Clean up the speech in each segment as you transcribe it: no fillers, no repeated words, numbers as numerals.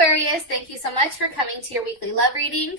Aquarius, thank you so much for coming to your weekly love reading.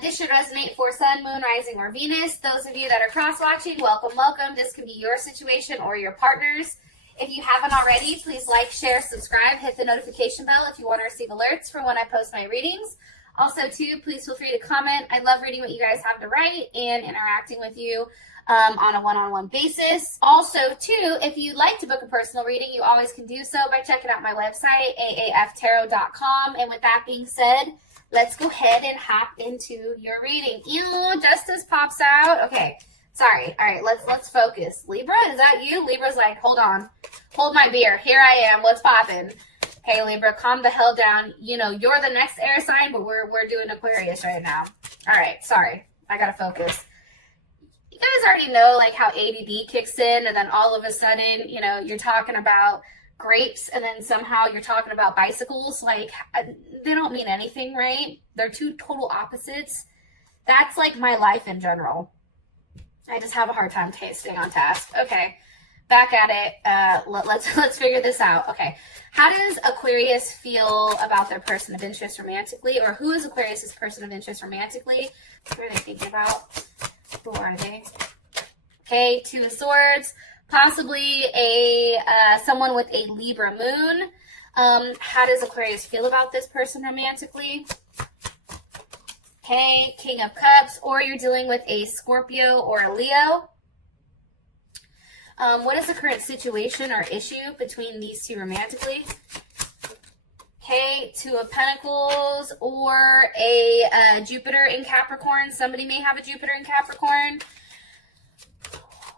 This should resonate for Sun, Moon, Rising, or Venus. Those of you that are cross-watching, welcome, welcome. This could be your situation or your partner's. If you haven't already, please like, share, subscribe, hit the notification bell if you want to receive alerts for when I post my readings. Also, too, please feel free to comment. I love reading what you guys have to write and interacting with you on a one-on-one basis. Also, too, if you'd like to book a personal reading, you always can do so by checking out my website, aaftarot.com. And with that being said, let's go ahead and hop into your reading. Ew, Justice pops out. Okay, sorry. All right, let's focus. Libra, is that you? Libra's like, hold on. Hold my beer. Here I am. What's poppin'? Hey, Libra, calm the hell down. You know, you're the next air sign, but we're doing Aquarius right now. All right, sorry. I got to focus. You guys already know, like, how ADD kicks in, and then all of a sudden, you know, you're talking about grapes, and then somehow you're talking about bicycles. Like, they don't mean anything, right? They're two total opposites. That's, like, my life in general. I just have a hard time staying on task. Okay, back at it. Let's figure this out. Okay, how does Aquarius feel about their person of interest romantically, or who is Aquarius's person of interest romantically? What are they thinking about? Who are they? Okay, Two of Swords, possibly someone with a Libra moon. How does Aquarius feel about this person romantically? Okay, King of Cups, or you're dealing with a Scorpio or a Leo. What is the current situation or issue between these two romantically? Okay, Two of Pentacles, or a Jupiter in Capricorn. Somebody may have a Jupiter in Capricorn.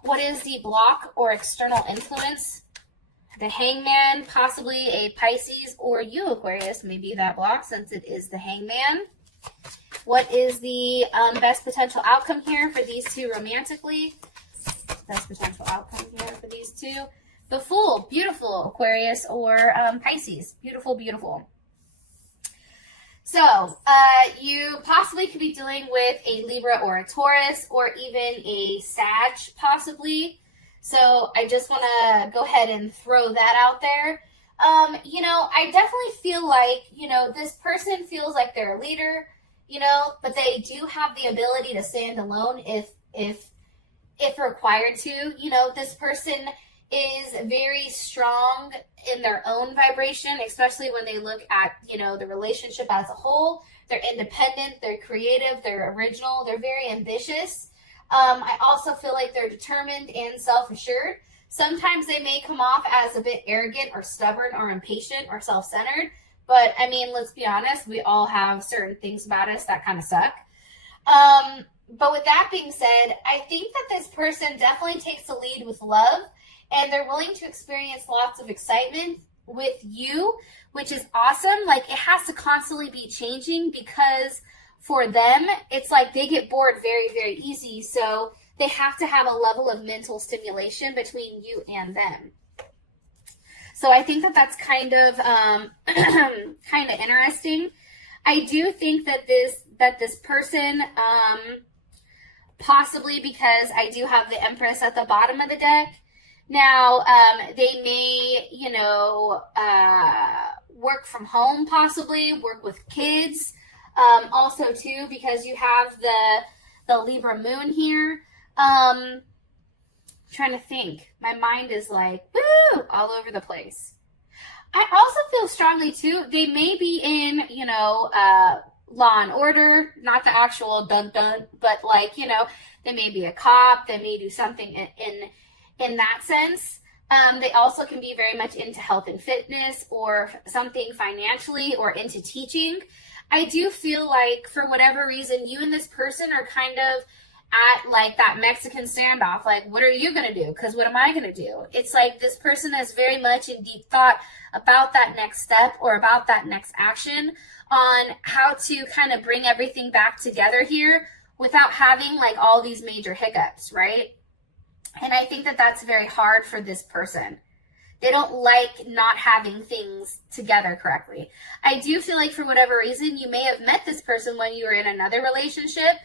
What is the block or external influence? The Hangman, possibly a Pisces, or you, Aquarius, may be that block since it is the Hangman. What is the best potential outcome here for these two romantically? Best potential outcome here for these two. The Fool, beautiful, Aquarius or Pisces. Beautiful, beautiful. So, you possibly could be dealing with a Libra or a Taurus, or even a Sag, possibly. So, I just want to go ahead and throw that out there. You know, I definitely feel like, you know, this person feels like they're a leader, you know, but they do have the ability to stand alone if required to. You know, this person is very strong in their own vibration, especially when they look at, you know, the relationship as a whole. They're independent, they're creative, they're original, they're very ambitious. I also feel like they're determined and self-assured. Sometimes they may come off as a bit arrogant or stubborn or impatient or self-centered, but I mean, let's be honest, we all have certain things about us that kind of suck. But with that being said, I think that this person definitely takes the lead with love, and they're willing to experience lots of excitement with you, which is awesome. Like, it has to constantly be changing, because for them, it's like they get bored very, very easy. So they have to have a level of mental stimulation between you and them. So I think that that's kind of interesting. I do think that this person, possibly because I do have the Empress at the bottom of the deck. Now, they may, you know, work from home, possibly work with kids. Also, too, because you have the Libra moon here. Trying to think. My mind is like, woo, all over the place. I also feel strongly, too, they may be in, you know, Law and Order, not the actual dun-dun, but, like, you know, they may be a cop, they may do something in that sense. They also can be very much into health and fitness, or something financially, or into teaching. I do feel like, for whatever reason, you and this person are kind of at, like, that Mexican standoff. Like, what are you going to do? Because what am I going to do? It's like this person is very much in deep thought about that next step, or about that next action, on how to kind of bring everything back together here without having, like, all these major hiccups, right? And I think that that's very hard for this person. They don't like not having things together correctly. I do feel like, for whatever reason, you may have met this person when you were in another relationship,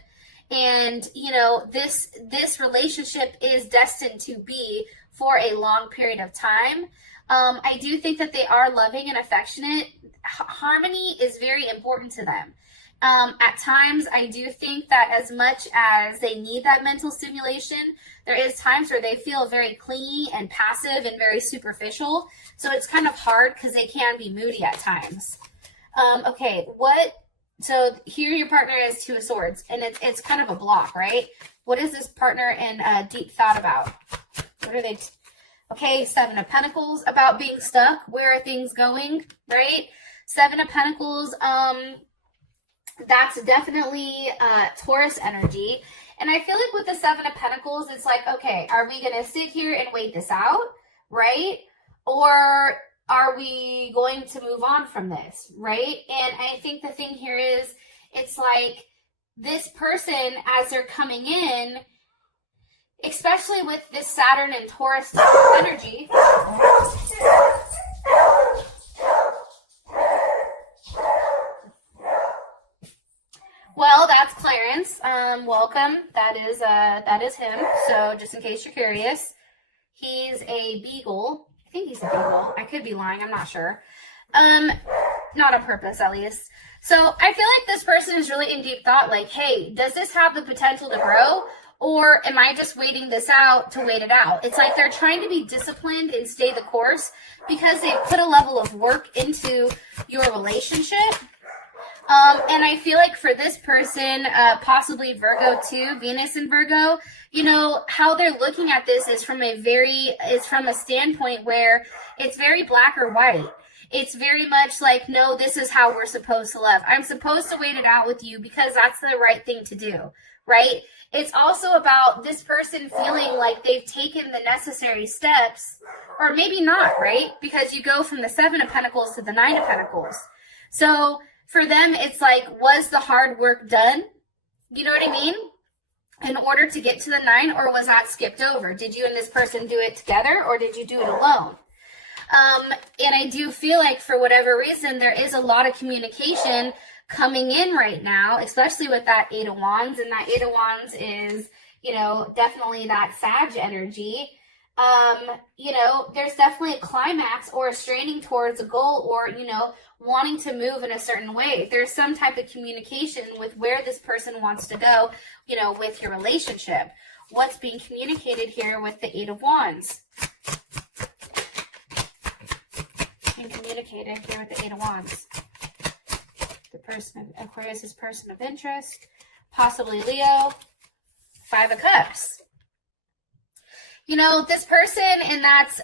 and, you know, this relationship is destined to be for a long period of time. I do think that they are loving and affectionate. Harmony is very important to them. At times, I do think that as much as they need that mental stimulation, there is times where they feel very clingy and passive and very superficial. So it's kind of hard because they can be moody at times. Okay, so here your partner is Two of Swords, and it's kind of a block, right? What is this partner in deep thought about? What are they? Okay, Seven of Pentacles, about being stuck. Where are things going, right? Seven of Pentacles, that's definitely Taurus energy. And I feel like with the Seven of Pentacles, it's like, okay, are we going to sit here and wait this out, right? Or are we going to move on from this, right? And I think the thing here is, it's like this person, as they're coming in, especially with this Saturn and Taurus energy. Well, that's Clarence. Welcome. That is him. So just in case you're curious, he's a beagle. I think he's a beagle. I could be lying. I'm not sure. Not on purpose, at least. So I feel like this person is really in deep thought. Like, hey, does this have the potential to grow? Or am I just waiting this out to wait it out? It's like they're trying to be disciplined and stay the course because they've put a level of work into your relationship. And I feel like for this person, possibly Virgo too, Venus in Virgo, you know, how they're looking at this is from a standpoint where it's very black or white. It's very much like, no, this is how we're supposed to love. I'm supposed to wait it out with you because that's the right thing to do, right? It's also about this person feeling like they've taken the necessary steps, or maybe not, right? Because you go from the Seven of Pentacles to the Nine of Pentacles. So for them, it's like, was the hard work done? You know what I mean? In order to get to the Nine, or was that skipped over? Did you and this person do it together, or did you do it alone? And I do feel like for whatever reason, there is a lot of communication coming in right now, especially with that Eight of Wands. And that Eight of Wands is, you know, definitely that Sag energy. You know, there's definitely a climax or a straining towards a goal, or, you know, wanting to move in a certain way. There's some type of communication with where this person wants to go, you know, with your relationship. What's being communicated here with the Eight of Wands? Being communicated here with the Eight of Wands. The person of Aquarius is person of interest, possibly Leo. Five of Cups. You know, this person, and that's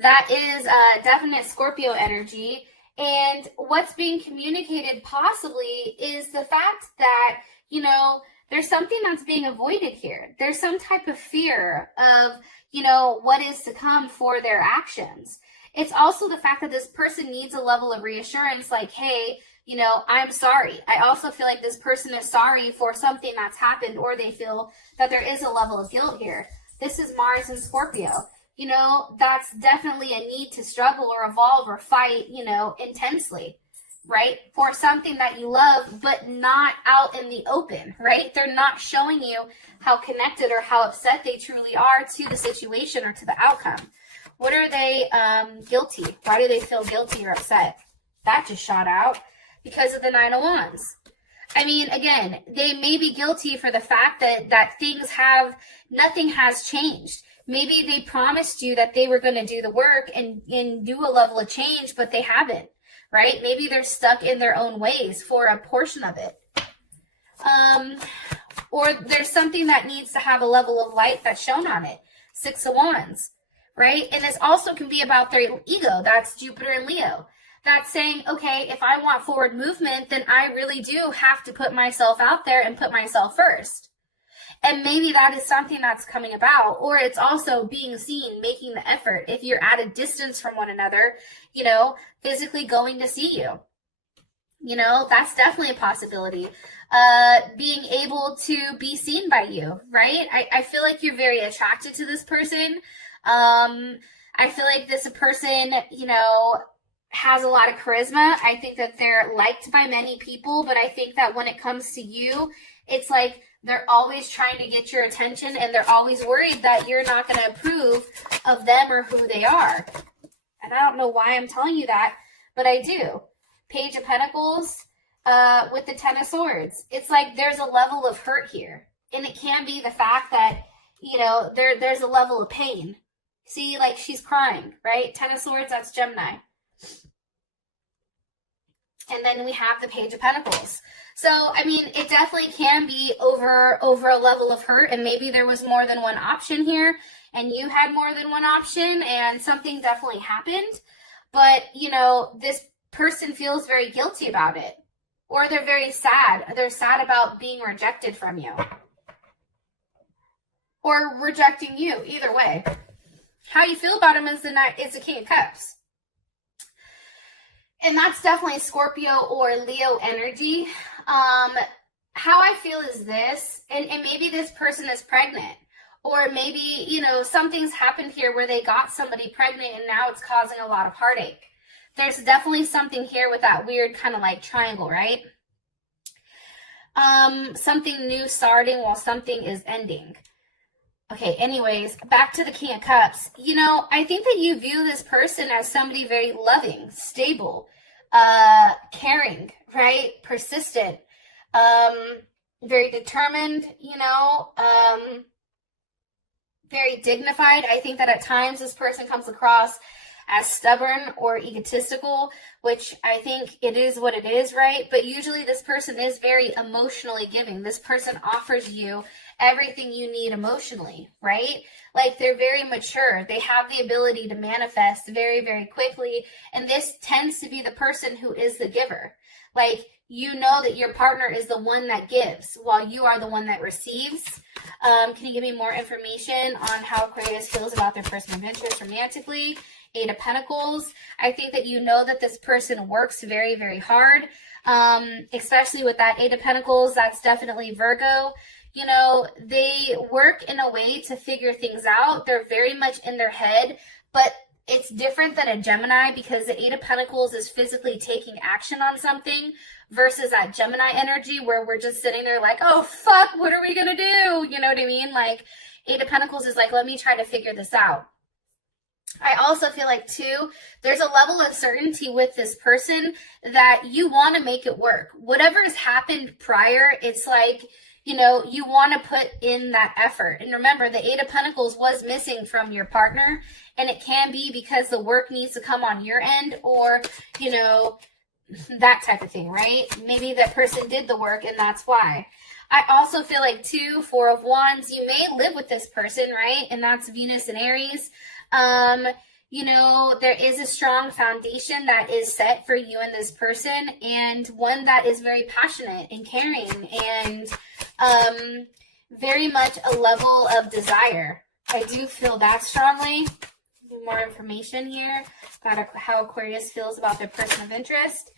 that is definite Scorpio energy. And what's being communicated possibly is the fact that, you know, there's something that's being avoided here. There's some type of fear of, you know, what is to come for their actions. It's also the fact that this person needs a level of reassurance, like, hey, you know, I'm sorry. I also feel like this person is sorry for something that's happened, or they feel that there is a level of guilt here. This is Mars and Scorpio. You know, that's definitely a need to struggle or evolve or fight, you know, intensely, right? For something that you love, but not out in the open, right? They're not showing you how connected or how upset they truly are to the situation or to the outcome. What are they guilty? Why do they feel guilty or upset? That just shot out because of the Nine of Wands. I mean, again, they may be guilty for the fact that nothing has changed. Maybe they promised you that they were going to do the work and do a level of change, but they haven't, right? Maybe they're stuck in their own ways for a portion of it. Or there's something that needs to have a level of light that's shown on it. Six of Wands, right? And this also can be about their ego. That's Jupiter and Leo. That's saying, okay, if I want forward movement, then I really do have to put myself out there and put myself first. And maybe that is something that's coming about. Or it's also being seen, making the effort. If you're at a distance from one another, you know, physically going to see you. You know, that's definitely a possibility. Being able to be seen by you, right? I feel like you're very attracted to this person. I feel like this person, you know, has a lot of charisma. I think that they're liked by many people, but I think that when it comes to you, It's like they're always trying to get your attention, and they're always worried that you're not going to approve of them or who they are. And I don't know why I'm telling you that, but I do. Page of Pentacles with the Ten of Swords. It's like there's a level of hurt here. And it can be the fact that, you know, there's a level of pain. See, like she's crying, right? Ten of Swords, that's Gemini. And then we have the Page of Pentacles. So, I mean, it definitely can be over a level of hurt, and maybe there was more than one option here, and you had more than one option, and something definitely happened. But, you know, this person feels very guilty about it, or they're very sad. They're sad about being rejected from you, or rejecting you, either way. How you feel about them is the King of Cups. And that's definitely Scorpio or Leo energy. How I feel is this, and maybe this person is pregnant, or maybe, you know, something's happened here where they got somebody pregnant and now it's causing a lot of heartache. There's definitely something here with that weird kind of like triangle, right? Something new starting while something is ending. Okay, anyways, back to the King of Cups. You know, I think that you view this person as somebody very loving, stable, caring, right? Persistent, very determined, you know, very dignified. I think that at times this person comes across as stubborn or egotistical, which I think it is what it is, right? But usually this person is very emotionally giving. This person offers you everything you need emotionally, right? Like they're very mature. They have the ability to manifest very, very quickly. And this tends to be the person who is the giver. Like, you know that your partner is the one that gives while you are the one that receives. Can you give me more information on how Aquarius feels about their person of interest romantically? Eight of Pentacles. I think that you know that this person works very, very hard, especially with that Eight of Pentacles. That's definitely Virgo. You know, they work in a way to figure things out. They're very much in their head, but it's different than a Gemini because the Eight of Pentacles is physically taking action on something versus that Gemini energy where we're just sitting there like, oh, fuck, what are we going to do? You know what I mean? Like, Eight of Pentacles is like, let me try to figure this out. I also feel like, too, there's a level of certainty with this person that you want to make it work. Whatever has happened prior, it's like, you know, you want to put in that effort. And remember, the Eight of Pentacles was missing from your partner, and it can be because the work needs to come on your end or, you know, that type of thing, right? Maybe that person did the work, and that's why. I also feel like, too, Four of Wands, you may live with this person, right? And that's Venus and Aries. You know, there is a strong foundation that is set for you and this person, and one that is very passionate and caring and very much a level of desire. I do feel that strongly. More information here about how Aquarius feels about their person of interest.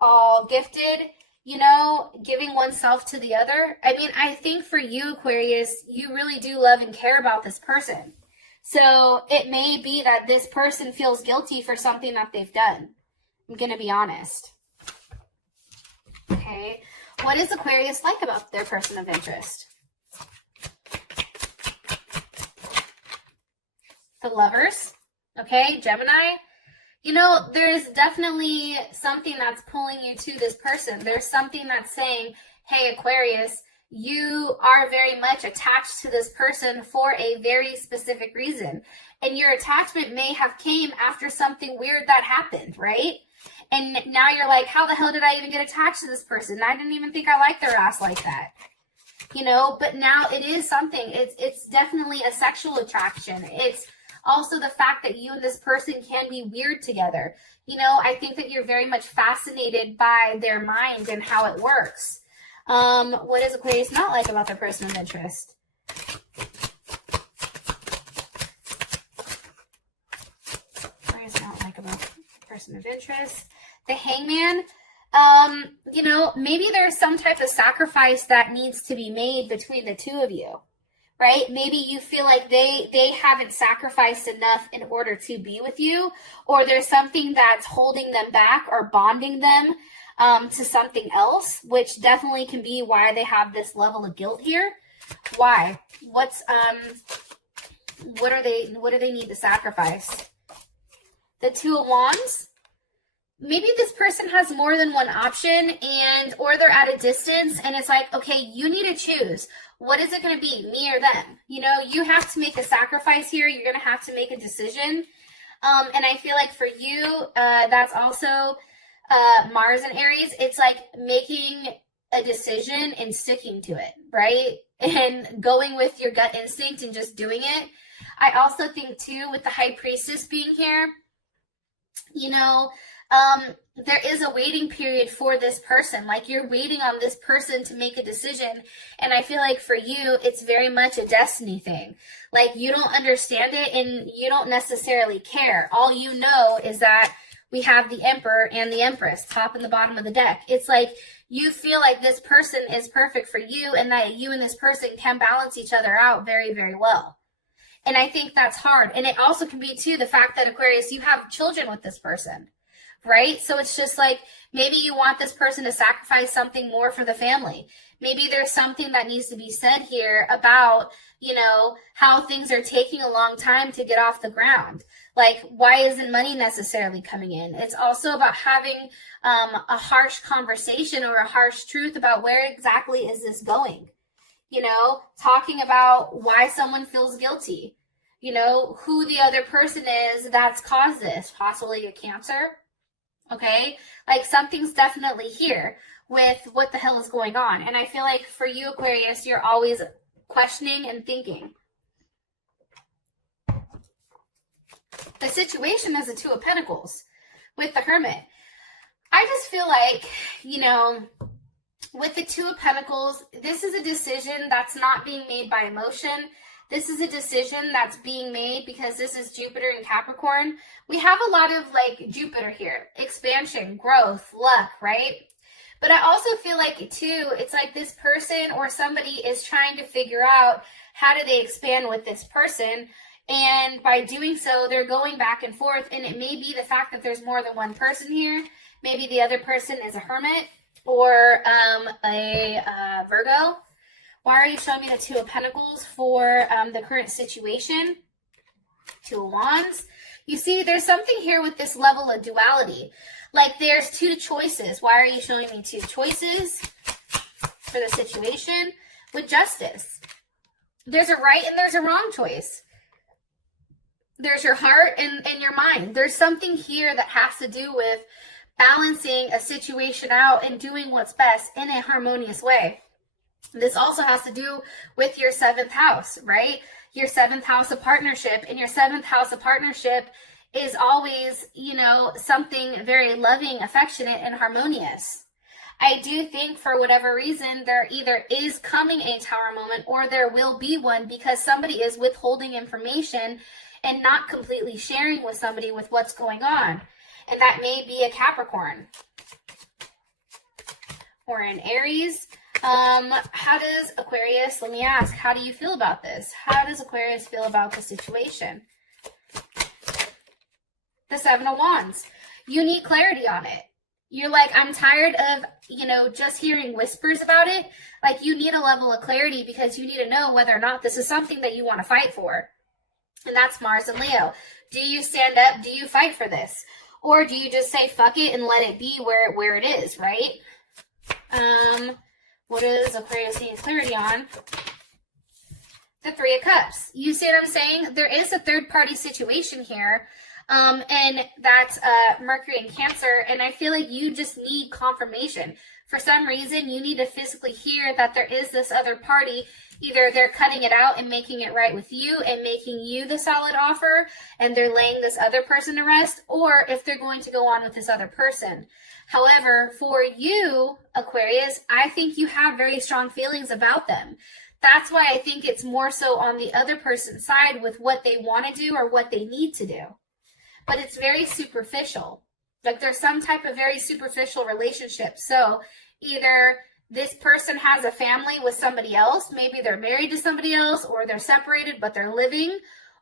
All gifted, you know, giving oneself to the other. I mean, I think for you, Aquarius, you really do love and care about this person. So it may be that this person feels guilty for something that they've done. I'm going to be honest. Okay. What is Aquarius like about their person of interest? The Lovers. Okay. Gemini. You know, there's definitely something that's pulling you to this person. There's something that's saying, hey, Aquarius, you are very much attached to this person for a very specific reason. And your attachment may have came after something weird that happened, right? And now you're like, how the hell did I even get attached to this person? I didn't even think I liked their ass like that. You know, but now it is something. It's definitely a sexual attraction. It's also the fact that you and this person can be weird together. You know, I think that you're very much fascinated by their mind and how it works. What is Aquarius not like about their person of interest? Aquarius not like about person of interest. The Hangman. You know, maybe there's some type of sacrifice that needs to be made between the two of you, right? Maybe you feel like they haven't sacrificed enough in order to be with you, or there's something that's holding them back or bonding them. to something else, which definitely can be why they have this level of guilt here. Why? What do they need to sacrifice? The Two of Wands. Maybe this person has more than one option, or they're at a distance, and it's like, okay, you need to choose. What is it going to be, me or them? You know, you have to make a sacrifice here. You're going to have to make a decision. And I feel like for you, that's also Mars and Aries. It's like making a decision and sticking to it, right? And going with your gut instinct and just doing it. I also think too, with the High Priestess being here, you know, there is a waiting period for this person. Like, you're waiting on this person to make a decision. And I feel like for you, it's very much a destiny thing. Like, you don't understand it and you don't necessarily care. All you know is that we have the Emperor and the Empress, top and the bottom of the deck. It's like you feel like this person is perfect for you and that you and this person can balance each other out very, very well. And I think that's hard. And it also can be too the fact that, Aquarius, you have children with this person, right? So it's just like, maybe you want this person to sacrifice something more for the family. Maybe there's something that needs to be said here about, you know, how things are taking a long time to get off the ground. Like, why isn't money necessarily coming in? It's also about having a harsh conversation or a harsh truth about where exactly is this going. You know, talking about why someone feels guilty. You know, who the other person is that's caused this. Possibly a Cancer. Okay? Like, something's definitely here with what the hell is going on. And I feel like for you, Aquarius, you're always questioning and thinking. The situation is the Two of Pentacles with the Hermit. I just feel like, you know, with the Two of Pentacles, this is a decision that's not being made by emotion. This is a decision that's being made because this is Jupiter in Capricorn. We have a lot of like Jupiter here, expansion, growth, luck, right? But I also feel like too, it's like this person or somebody is trying to figure out how do they expand with this person. And by doing so, they're going back and forth. And it may be the fact that there's more than one person here. Maybe the other person is a Hermit or a Virgo. Why are you showing me the Two of Pentacles for the current situation? Two of Wands. You see, there's something here with this level of duality. Like, there's two choices. Why are you showing me two choices for the situation? With Justice. There's a right and there's a wrong choice. There's your heart and your mind. There's something here that has to do with balancing a situation out and doing what's best in a harmonious way. This also has to do with your 7th house, right? Your 7th house of partnership. And your 7th house of partnership is always, you know, something very loving, affectionate, and harmonious. I do think for whatever reason, there either is coming a Tower moment or there will be one because somebody is withholding information and not completely sharing with somebody with what's going on. And that may be a Capricorn or an Aries. How does Aquarius, let me ask, how do you feel about this? How does Aquarius feel about the situation? The Seven of Wands. You need clarity on it. You're like, I'm tired of, you know, just hearing whispers about it. Like, you need a level of clarity because you need to know whether or not this is something that you want to fight for. And that's Mars and Leo. Do you stand up? Do you fight for this? Or do you just say, fuck it and let it be where it is, right? What does Aquarius need clarity on? The Three of Cups. You see what I'm saying? There is a third-party situation here. And that's Mercury and Cancer. And I feel like you just need confirmation. For some reason, you need to physically hear that there is this other party. Either they're cutting it out and making it right with you and making you the solid offer and they're laying this other person to rest, or if they're going to go on with this other person. However, for you, Aquarius, I think you have very strong feelings about them. That's why I think it's more so on the other person's side with what they want to do or what they need to do. But it's very superficial. Like, there's some type of very superficial relationship. So either this person has a family with somebody else, maybe they're married to somebody else, or they're separated but they're living,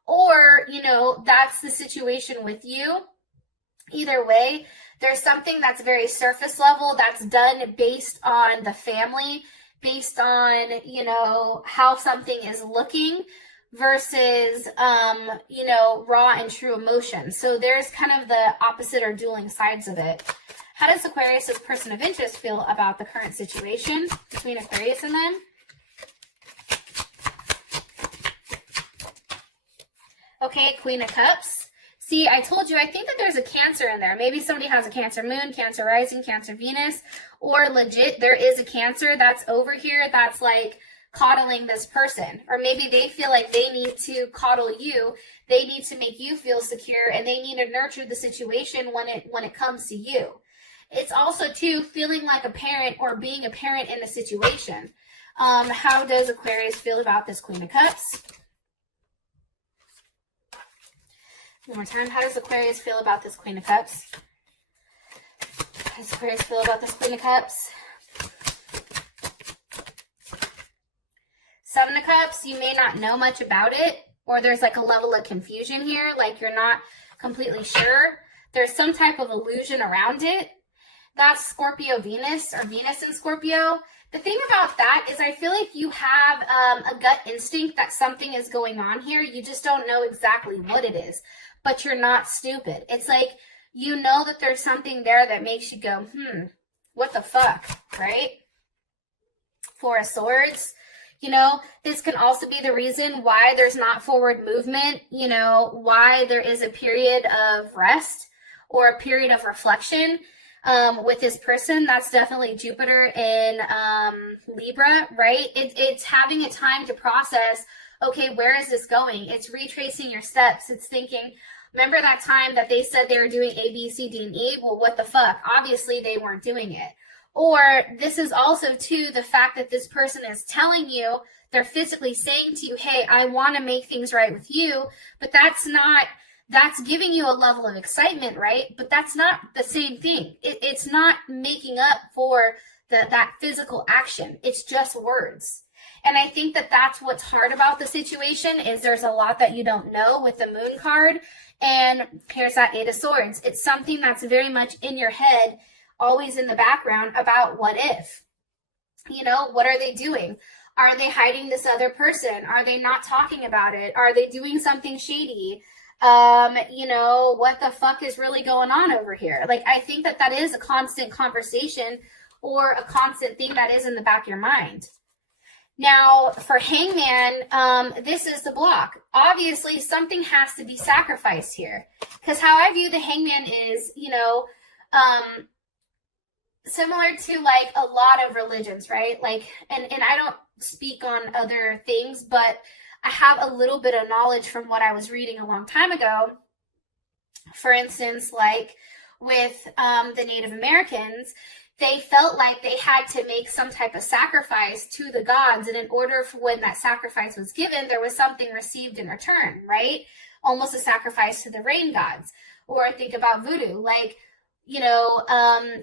or, you know, that's the situation with you. Either way, there's something that's very surface level that's done based on the family, based on, you know, how something is looking versus, you know, raw and true emotion. So there's kind of the opposite or dueling sides of it. How does Aquarius's person of interest feel about the current situation between Aquarius and them? Okay, Queen of Cups. See, I told you, I think that there's a Cancer in there. Maybe somebody has a Cancer moon, Cancer rising, Cancer Venus, or legit there is a Cancer that's over here that's like coddling this person. Or maybe they feel like they need to coddle you. They need to make you feel secure, and they need to nurture the situation when it comes to you. It's also, too, feeling like a parent or being a parent in a situation. How does Aquarius feel about this Queen of Cups? One more time. How does Aquarius feel about this Queen of Cups? How does Aquarius feel about this Queen of Cups? Seven of Cups, you may not know much about it, or there's like a level of confusion here, like you're not completely sure. There's some type of illusion around it. That's Scorpio Venus, or Venus in Scorpio. The thing about that is I feel like you have a gut instinct that something is going on here. You just don't know exactly what it is, but you're not stupid. It's like you know that there's something there that makes you go, what the fuck, right? Four of Swords. You know, this can also be the reason why there's not forward movement, you know, why there is a period of rest or a period of reflection. With this person, that's definitely Jupiter in Libra, right? It's having a time to process, okay, where is this going? It's retracing your steps. It's thinking, remember that time that they said they were doing A, B, C, D, and E? Well, what the fuck? Obviously, they weren't doing it. Or this is also, too, the fact that this person is telling you, they're physically saying to you, hey, I want to make things right with you, but that's giving you a level of excitement, right? But that's not the same thing. It's not making up for that physical action. It's just words. And I think that that's what's hard about the situation is there's a lot that you don't know with the Moon card. And here's that Eight of Swords. It's something that's very much in your head, always in the background about what if. You know, what are they doing? Are they hiding this other person? Are they not talking about it? Are they doing something shady? You know, what the fuck is really going on over here? Like, I think that that is a constant conversation or a constant thing that is in the back of your mind. Now, for Hangman, this is the block. Obviously, something has to be sacrificed here. Because how I view the Hangman is, you know, similar to, like, a lot of religions, right? Like, and I don't speak on other things, but I have a little bit of knowledge from what I was reading a long time ago. For instance, like with the Native Americans, they felt like they had to make some type of sacrifice to the gods. And in order for when that sacrifice was given, there was something received in return, right? Almost a sacrifice to the rain gods. Or think about voodoo, like, you know,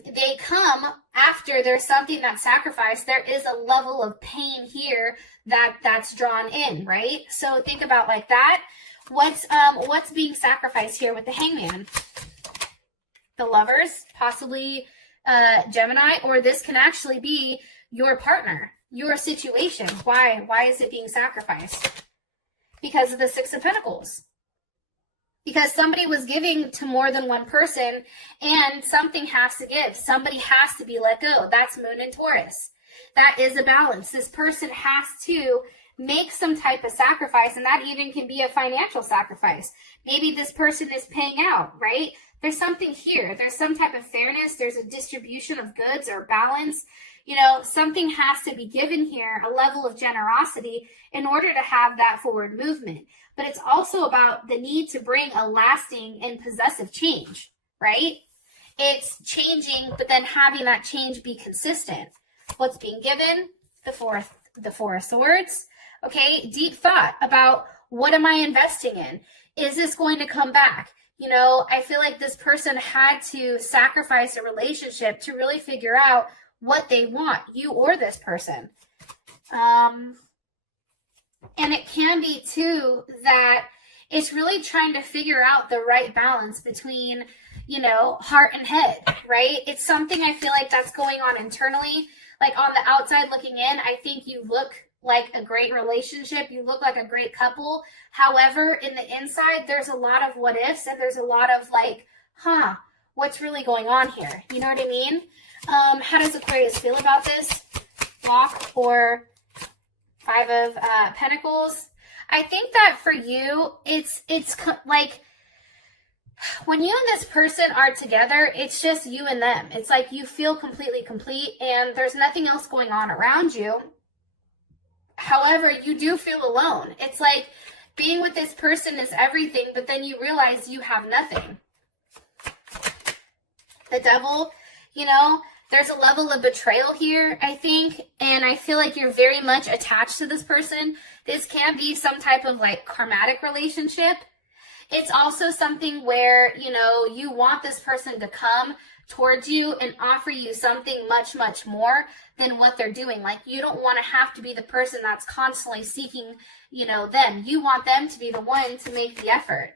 they come after there's something that's sacrificed. There is a level of pain here that's drawn in, right? So think about like that. What's being sacrificed here with the Hangman? The Lovers, possibly Gemini, or this can actually be your partner, your situation. Why is it being sacrificed? Because of the Six of Pentacles. Because somebody was giving to more than one person, and something has to give. Somebody has to be let go. That's Moon and Taurus. That is a balance. This person has to make some type of sacrifice, and that even can be a financial sacrifice. Maybe this person is paying out, right? There's something here. There's some type of fairness. There's a distribution of goods or balance. You know, something has to be given here, a level of generosity in order to have that forward movement. But it's also about the need to bring a lasting and possessive change, right? It's changing, but then having that change be consistent. What's being given? The Four of Swords. Okay, deep thought about what am I investing in? Is this going to come back? You know, I feel like this person had to sacrifice a relationship to really figure out what they want, you or this person. And it can be, too, that it's really trying to figure out the right balance between, you know, heart and head, right? It's something I feel like that's going on internally. Like on the outside looking in, I think you look like a great relationship. You look like a great couple. However, in the inside, there's a lot of what ifs and there's a lot of like, what's really going on here? You know what I mean? How does Aquarius feel about this? Block or Five of Pentacles. I think that for you, it's like when you and this person are together, it's just you and them. It's like you feel completely complete and there's nothing else going on around you. However, you do feel alone. It's like being with this person is everything, but then you realize you have nothing. The Devil, you know, there's a level of betrayal here, I think, and I feel like you're very much attached to this person. This can be some type of like karmatic relationship. It's also something where, you know, you want this person to come towards you and offer you something much, much more than what they're doing. Like, you don't want to have to be the person that's constantly seeking, you know, them. You want them to be the one to make the effort.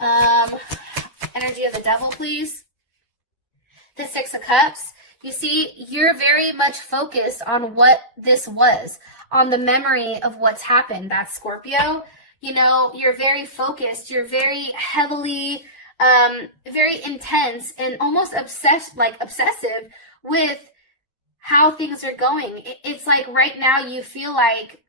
Energy of the Devil, please. The Six of Cups. You see, you're very much focused on what this was, on the memory of what's happened. That's Scorpio. You know, you're very focused. You're very heavily, very intense and almost obsessive with how things are going. It's like right now you feel like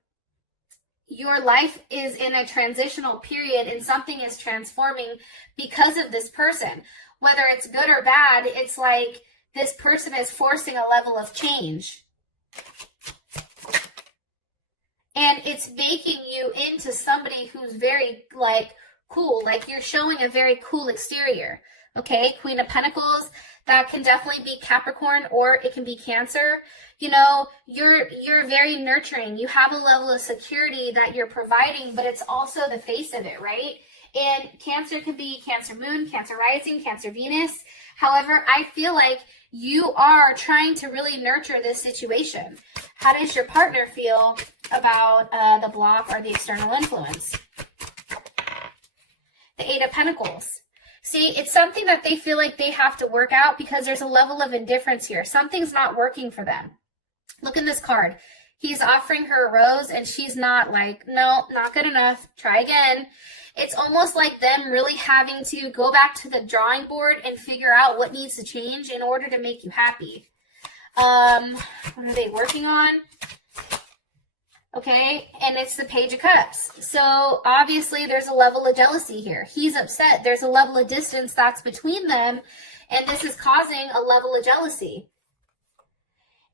your life is in a transitional period and something is transforming because of this person. Whether it's good or bad, it's like this person is forcing a level of change. And it's making you into somebody who's very, like, cool. Like, you're showing a very cool exterior. Okay? Queen of Pentacles, that can definitely be Capricorn or it can be Cancer. You know, you're very nurturing. You have a level of security that you're providing, but it's also the face of it, right? And Cancer can be Cancer Moon, Cancer Rising, Cancer Venus. However, I feel like you are trying to really nurture this situation. How does your partner feel about the block or the external influence? The Eight of Pentacles. See, it's something that they feel like they have to work out because there's a level of indifference here. Something's not working for them. Look in this card. He's offering her a rose and she's not like, no, not good enough. Try again. It's almost like them really having to go back to the drawing board and figure out what needs to change in order to make you happy. What are they working on? Okay, and it's the Page of Cups. So obviously there's a level of jealousy here. He's upset. There's a level of distance that's between them, and this is causing a level of jealousy.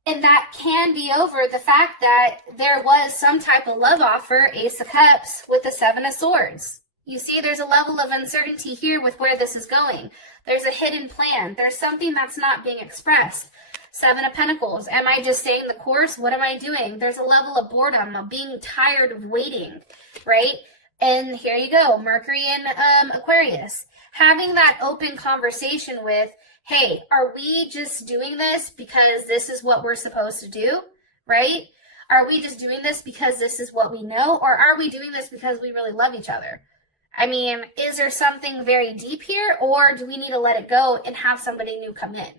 And that can be over the fact that there was some type of love offer, Ace of Cups, with the Seven of Swords. You see, there's a level of uncertainty here with where this is going. There's a hidden plan. There's something that's not being expressed. Seven of Pentacles. Am I just staying the course? What am I doing? There's a level of boredom, of being tired of waiting, right? And here you go, Mercury and Aquarius. Having that open conversation with, hey, are we just doing this because this is what we're supposed to do, right? Are we just doing this because this is what we know? Or are we doing this because we really love each other? I mean, is there something very deep here, or do we need to let it go and have somebody new come in?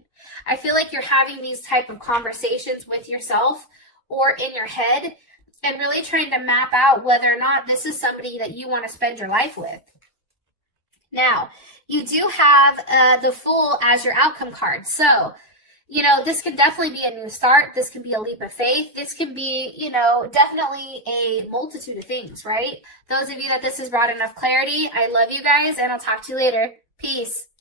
I feel like you're having these type of conversations with yourself or in your head and really trying to map out whether or not this is somebody that you want to spend your life with. Now, you do have the Fool as your outcome card. So, you know, this can definitely be a new start. This can be a leap of faith. This can be, you know, definitely a multitude of things, right? Those of you that this has brought enough clarity, I love you guys, and I'll talk to you later. Peace.